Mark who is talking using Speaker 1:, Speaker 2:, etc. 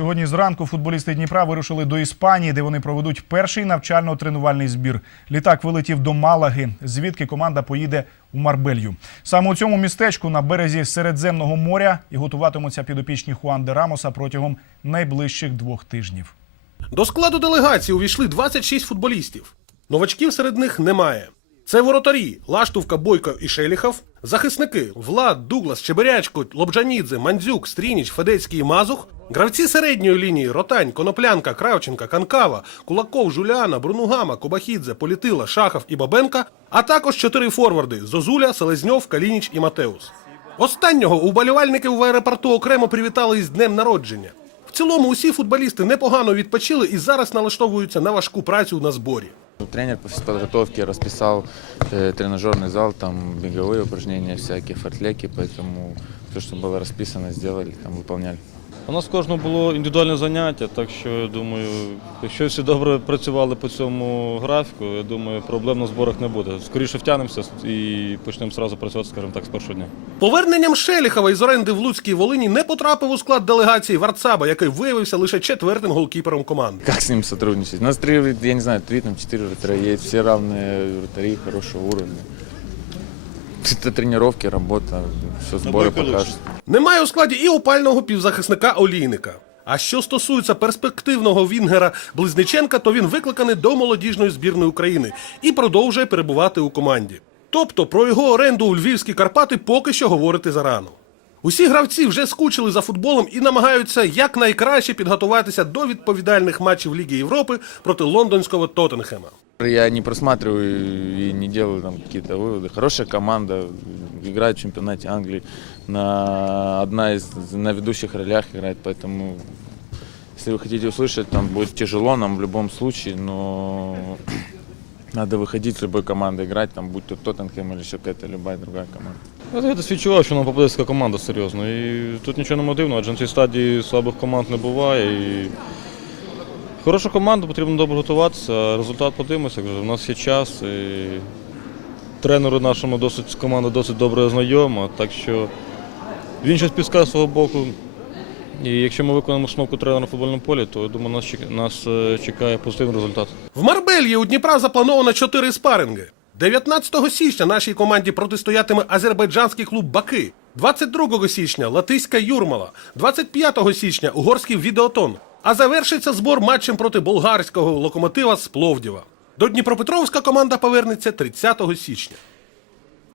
Speaker 1: Сьогодні зранку футболісти Дніпра вирушили до Іспанії, де вони проведуть перший навчально-тренувальний збір. Літак вилетів до Малаги, звідки команда поїде у Марбелью. Саме у цьому містечку на березі Середземного моря і готуватимуться підопічні Хуан де Рамоса протягом найближчих двох тижнів.
Speaker 2: До складу делегації увійшли 26 футболістів. Новачків серед них немає. Це воротарі Лаштувка, Бойко і Шеліхов, захисники Влад, Дуглас, Чебирячко, Лобджанідзе, Мандзюк, Стрініч, Федецький і Мазух, гравці середньої лінії Ротань, Коноплянка, Кравченка, Канкава, Кулаков, Жуляна, Брунугама, Кубахідзе, Політила, Шахов і Бабенка, а також чотири форварди Зозуля, Селезньов, Калініч і Матеус. Останнього уболівальники в аеропорту окремо привітали із днем народження. В цілому усі футболісти непогано відпочили і зараз налаштовуються на важку працю на зборі.
Speaker 3: Тренер по физподготовке расписал э, тренажерный зал, там беговые упражнения, всякие фортлеки, поэтому все, что было расписано, сделали, там выполняли.
Speaker 4: У нас в кожного було індивідуальне заняття, так що я думаю, якщо всі добре працювали по цьому графіку, я думаю, проблем на зборах не буде. Скоріше втягнемося і почнемо одразу працювати, скажімо так, з першого дня.
Speaker 2: Поверненням Шеліхова із оренди в Луцькій Волині не потрапив у склад делегації Варцаба, який виявився лише четвертим голкіпером команди.
Speaker 3: Как с ним сотрудничать? У нас три, я не знаю, три, там, четыре вратаря есть, все равные вратари, хорошего уровня. Это тренировки, работа, все сборы покажут.
Speaker 2: Немає у складі і опального півзахисника Олійника. А що стосується перспективного Вінгера Близниченка, то він викликаний до молодіжної збірної України і продовжує перебувати у команді. Тобто про його оренду у Львівські Карпати поки що говорити зарано. Усі гравці вже скучили за футболом і намагаються якнайкраще підготуватися до відповідальних матчів Ліги Європи проти лондонського Тоттенхема.
Speaker 3: Я не просматриваю и не делаю там какие-то выводы. Хорошая команда, играет в чемпионате Англии, на, одна из на ведущих ролях играет, поэтому если вы хотите услышать, там будет тяжело нам в любом случае, но надо выходить с любой командой играть, там будь то Тоттенхэм или еще какая-то любая другая команда.
Speaker 4: Я десь що нам така команда серйозно. І тут нічого нема дивного, адже на цій стадії слабих команд не буває. І... Хороша команда, потрібно добре готуватися, результат подивимося. У нас є час. І... Тренеру нашому досить команда досить добре знайома, так що він щось з свого боку. І якщо ми виконаємо установку тренера на футбольному полі, то я думаю, нас, е, чекає позитивний результат.
Speaker 2: В Марбельї у Дніпра заплановано чотири спаринги. 19 січня нашій команді протистоятиме азербайджанський клуб Баки. 22 січня Латиська Юрмала, 25 січня угорський відеотон. А завершиться збор матчем проти болгарського локомотива з Пловдіва. До Дніпропетровська команда повернеться 30 січня.